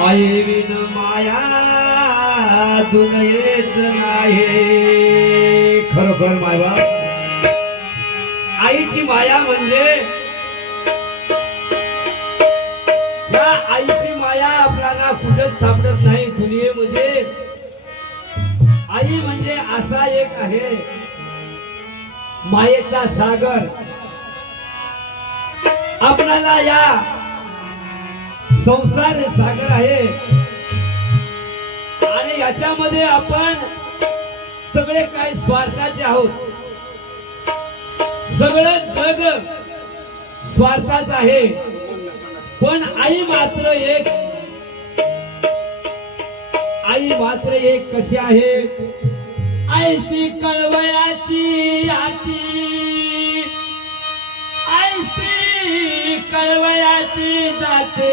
I win माया दुनियेत नाही. खरोखर मायबाप आईची माया म्हणजे या आईची माया आपल्याला कुठंच सापडत नाही दुनियेमध्ये. आई म्हणजे असा एक आहे मायेचा सागर. आपल्याला या संसार सागर आहे आणि याच्यामध्ये आपण सगळे काय स्वार्थाचे आहोत. सगळं जग स्वार्थाच आहे. पण आई मात्र एक कशी आहे. ऐशी कळवळाची आती, ऐशी कळवळाची जाते,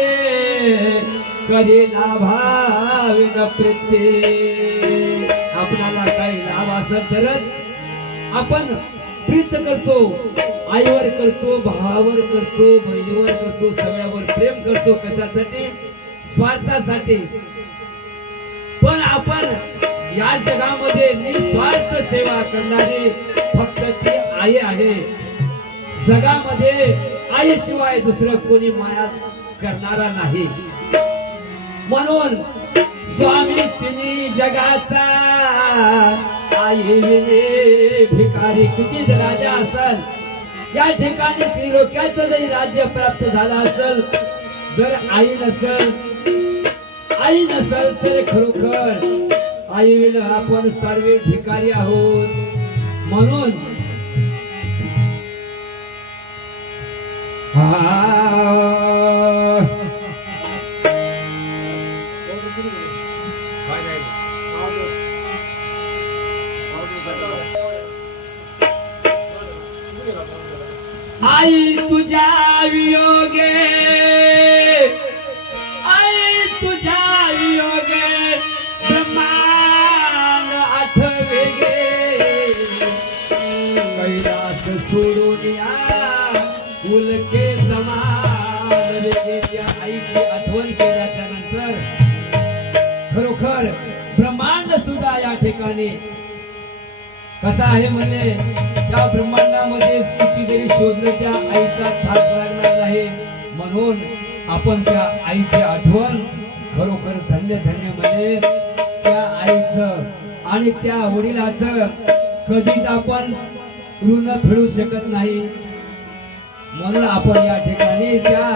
कधी लाभाविन प्रीती. आपल्याला काही लाभ असेल तरच आपण प्रीत करतो. आईवर करतो, भावावर करतो, बहिणीवर करतो, सगळ्यावर प्रेम करतो. कशासाठी? स्वार्थासाठी. पण आपण या जगामध्ये निस्वार्थ सेवा करणारी फक्त ती आई आहे. जगामध्ये आईशिवाय दुसरं कोणी माया करणारा नाही. म्हणून स्वामी तिन्ही जगाचा, आई विने भिकारी. किती राजा असल या ठिकाणी त्रिलोक्याचं जरी राज्य प्राप्त झालं असेल, जर आई नसल तर खरोखर आई विना आपण सर्व भिकारी आहोत. म्हणून आई तुझ्या वियोगे, आई तुझ्या वियोगे ब्रह्मांड आठवे गे. कैलास सोडून या उलके समान. त्या आईची आठवण केल्याच्या नंतर खरोखर ब्रह्मांड सुद्धा या ठिकाणी कसा आहे म्हणले. त्या ब्रह्मांडामध्ये किती जरी शोधलं त्या आईचा थाट लागणार नाही. म्हणून आपण त्या आईची आठवण खरोखर धन्य धन्य म्हणजे त्या आईचं आणि त्या वडिलाचं कधीच आपण ऋण फेडू शकत नाही. म्हणून आपण या ठिकाणी त्या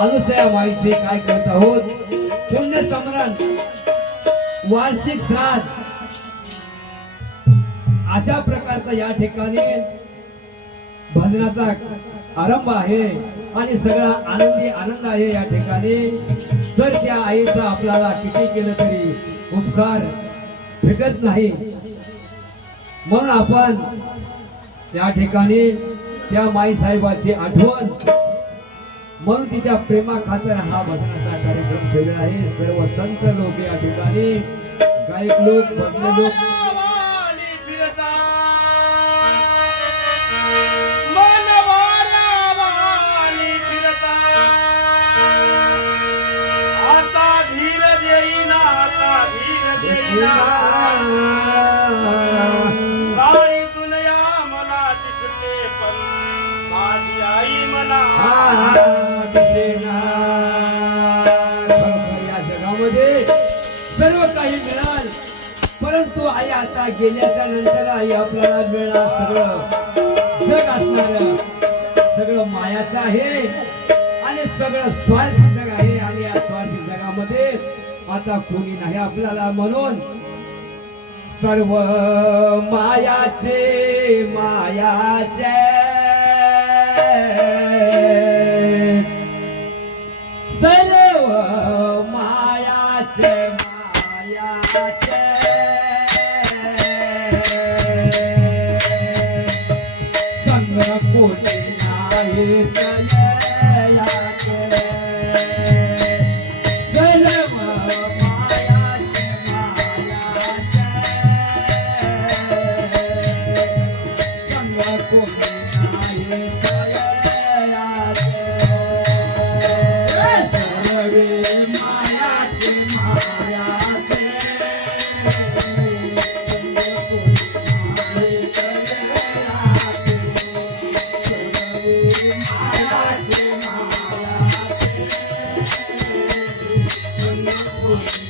अनुसया माईचे काय करत आहोत, पुण्य स्मरण वार्षिक श्राद्ध अशा प्रकारचा या ठिकाणी भजनाचा आरंभ आहे आणि सगळा आनंद आहे या ठिकाणी. तर त्या आईचा आपल्याला किती केलं तरी उपकार भेटत नाही. म्हणून आपण त्या ठिकाणी त्या माई साहेबाची आठवण म्हणून तिच्या प्रेमा खातर हा भजनाचा कार्यक्रम केलेला आहे. सर्व संत लोक या ठिकाणी, गायक लोक, भजन लोक सारी दुनिया मला दिसते पण माझी आई मला दिसेना. या जगामध्ये सर्व काही मिळाल, परंतु आई आता गेल्याच्या नंतर आई आपल्याला मिळणार सगळं जग असणार सगळं मायाचं आहे आणि सगळं स्वार्थी जग आहे. आणि या स्वार्थी जगामध्ये आता कोणी नाही आपल्याला. म्हणून सर्व मायाचे सर्व मायाचे संग कोणी नाही माया आज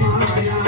माया